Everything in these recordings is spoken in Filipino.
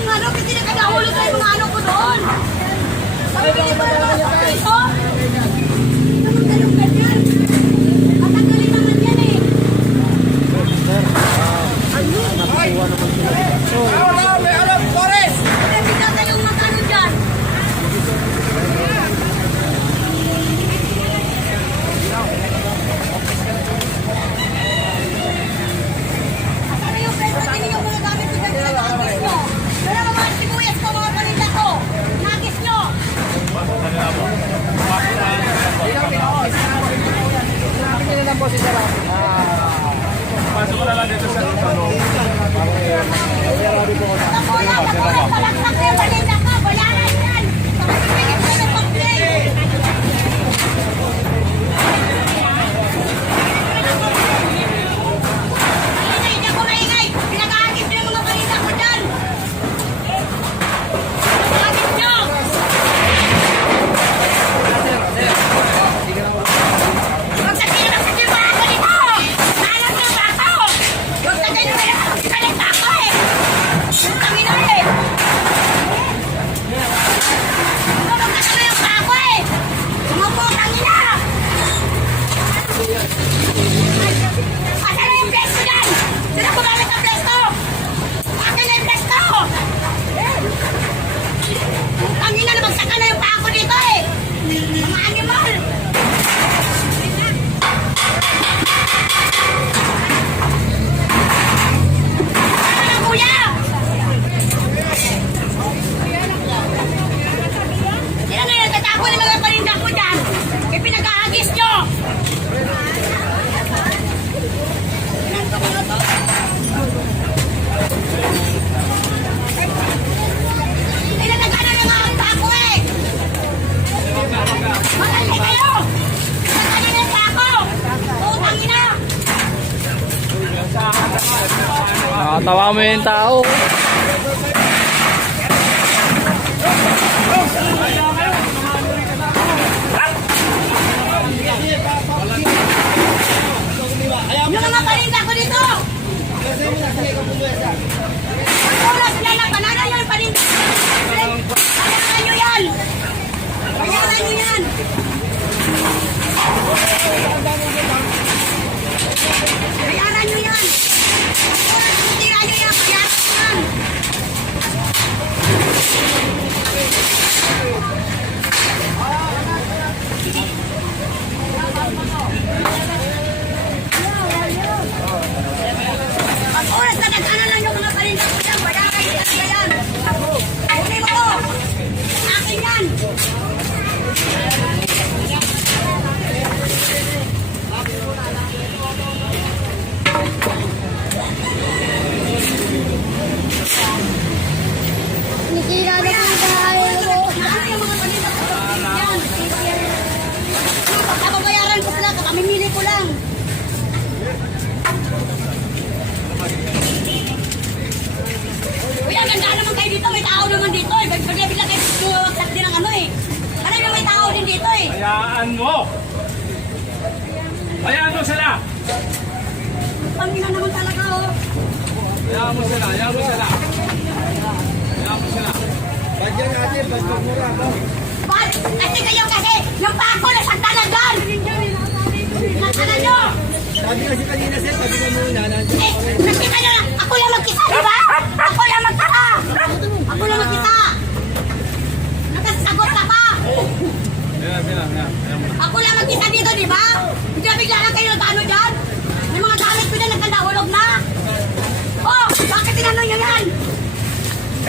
Ano, yung ano, kasi nagkadahulog sa mga ano ko doon. Sabi, hindi mo na mga. ako dito eh. Mga animal. 回到 Hayaan mo! Hayaan mo sila! Pangina naman talaga oh! Hayaan mo sila, hayaan mo sila! Hayaan mo sila! Bagyan natin, basta mura ako! Bakit? Kasi kayo kasi! Yung pako na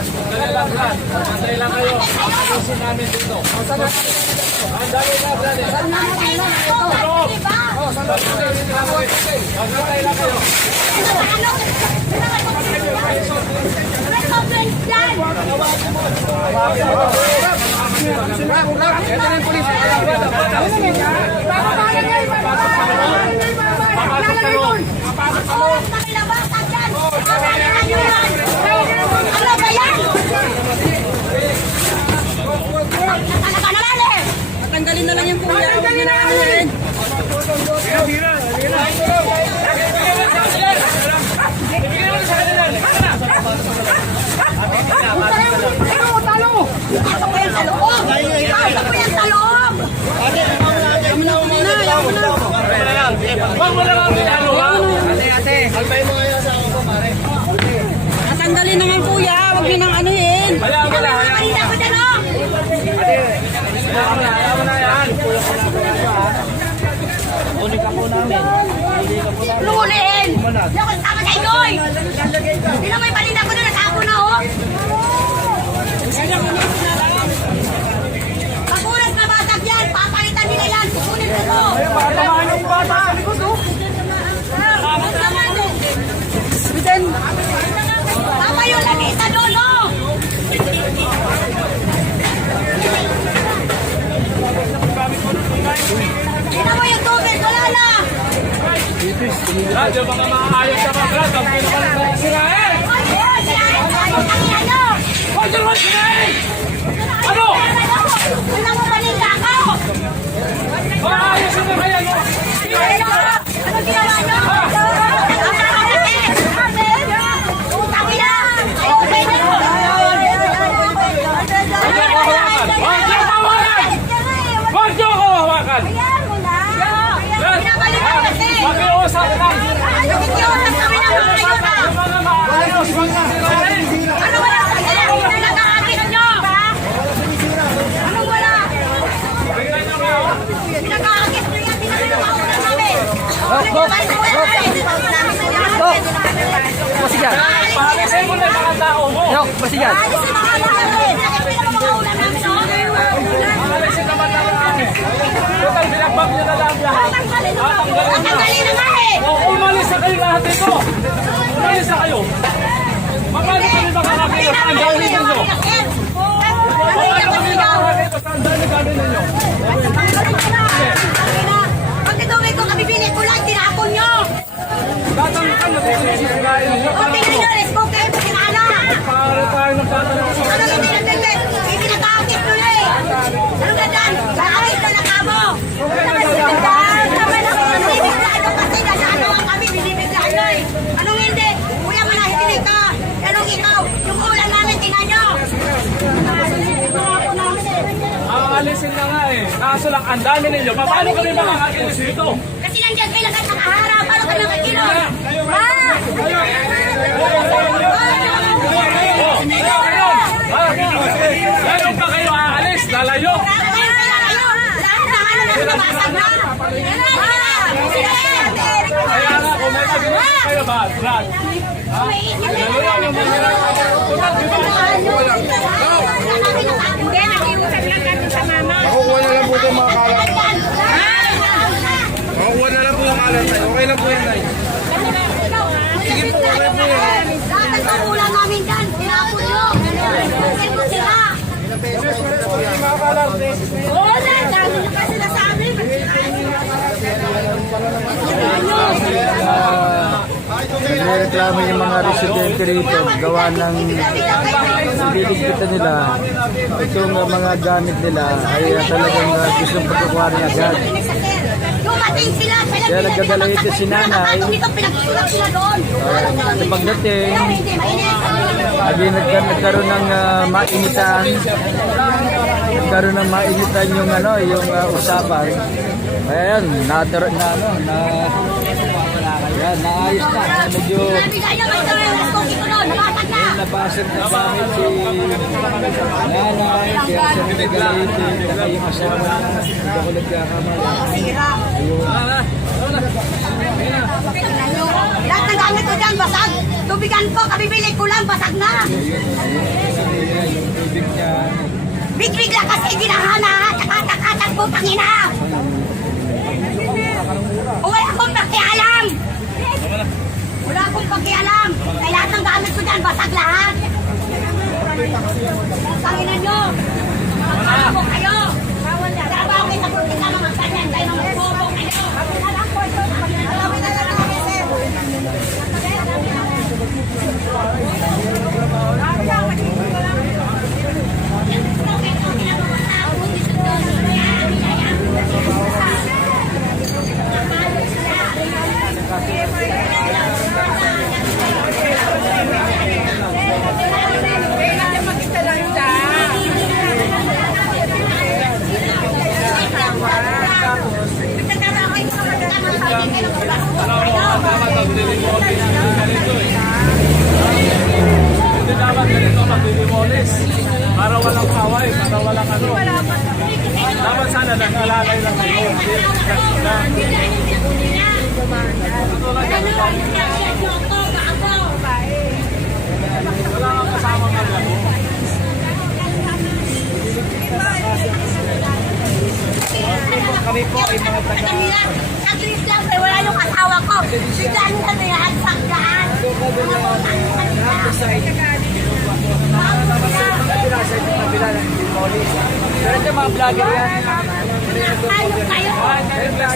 Pantay lang kayo. Ang ayusin namin dito. Ang dami na, brother. Saan na natin lang ito? Diba? Oh, saan na natin lang kayo? Pantay lang kayo. Ano? May complaint dyan! Ito na yung polis. Papapasok ka nun. Papapasok ka nun. Papapasok ka nun. Tanggalin na lang yung kuya. Tanggalin na lang. Yan sa Hoy! Brad, yung mga maayos sa mga brad, ang pinakalang! Huwag nyo naman sirain! Ano? Wala mo balita ako! Maayos na kayo, no? Ano ginawa nyo? Utang ina! Ayusin nyo! Huwag nyo hawakan! Huwag nyo ako hawakan! Ayan mo na! Brad, Pinabalik mo kasi! Makiusap lang! Nakikiusap kami ng mga ayuda! Yung mga maayos, huwag nyo sirain! Ano wala sa kanila? Pinag-aakit nyo! Anong wala? Tingnan nyo nga, oh. Pinag-aakit nyo yan! Pinabalik mo ako namin! Pinabalik mo yan! Pasigan. Paalisin mo na yung mga tao mo! Yok, pasigan. Oh! Paalisin naman na namin! Total, binagbag nyo na lang lahat! Tanggalin na nga eh! Umalis na kayo lahat dito! Umalis na kayo! Mapano kami makakakilos? Ang gawin ninyo! Mapano kami makakakilos? Ang dami gawin ninyo! Pag ituloy ko, kabibili ko lang, tinapon nyo! Tatangkan na dito yung sisirain ninyo! O, tingnan nyo, let's go kayo, patingala! Para tayo nagtatanong sa Ano yung tinatibet? May pinag-aakit nyo eh! Ano ka dyan? Kaakit na na kamo! Naman si Pindan! Naman ako, binibiglaan nyo kasi nasano ang kami, binibiglaan nyo eh! Anong hindi? Kuya, manahikinig ka! Anong ikaw? Yung ulan namin, tingnan nyo! Aalisin na nga eh. Lang, ang dami ninyo. Paano kami makakakilos dito? Kasi nandiyan kayo lahat nakaharap, paano kayo nakikilos? Ha? Oh? Ngayon pa kayo aalis? Lalayo? Kaya nga, kung may pag kayo ba, Brad? Ha? Lalayo yung mga Total, di ba? Hindi, nakiusap lang kami sa mama. Makukuha na lang po ito mga kalat. Makukuha tayo. Okay lang po yan tayo. Sige po, okay po yan. Lahat namin dyan, tinapon nyo. Sige po sila. Oo na, dami na kasi na sa amin. Yung mga residente rito gawa ng biligitan nila itong mga gamit nila ay talagang uh, gusto pagkukuha niya agad. Dumating sila, sila Kaya nagdadala ito si nanay. Dito pinagsulat sila doon. Sa pagdating, Pero hindi, mainit. Agi nagka, nagkaroon ng uh, mainitan. Nagkaroon ng mainitan yung ano, yung uh, usapan. Ayan, natar na ano, na Naayos na. Medyo na ko nabasag na. na sa amin si nanay, kaya siya nagagalitin, saka yung asawa na, hindi ako nagkakamali. Lahat ng gamit ko dyan, basag. Tubigan ko, kabibili ko lang, basag na. Big-big lang kasi po, pangina. O wala akong pakialam. Wala akong pakialam. Kaya lahat ng gamit ko dyan, basag lahat. Tanginan nyo. Magkano po kayo? Trabaho kayo sa politika mga ganyan. Kayo mga bobo kayo. Alawin na lang namin, po ay mga taga... Lang, eh, wala yung asawa ko. Bigla nila na yan sa daan. Mga bota yung kanila. Pero ito mga vlogger yan. Tayo kayo. Wala kang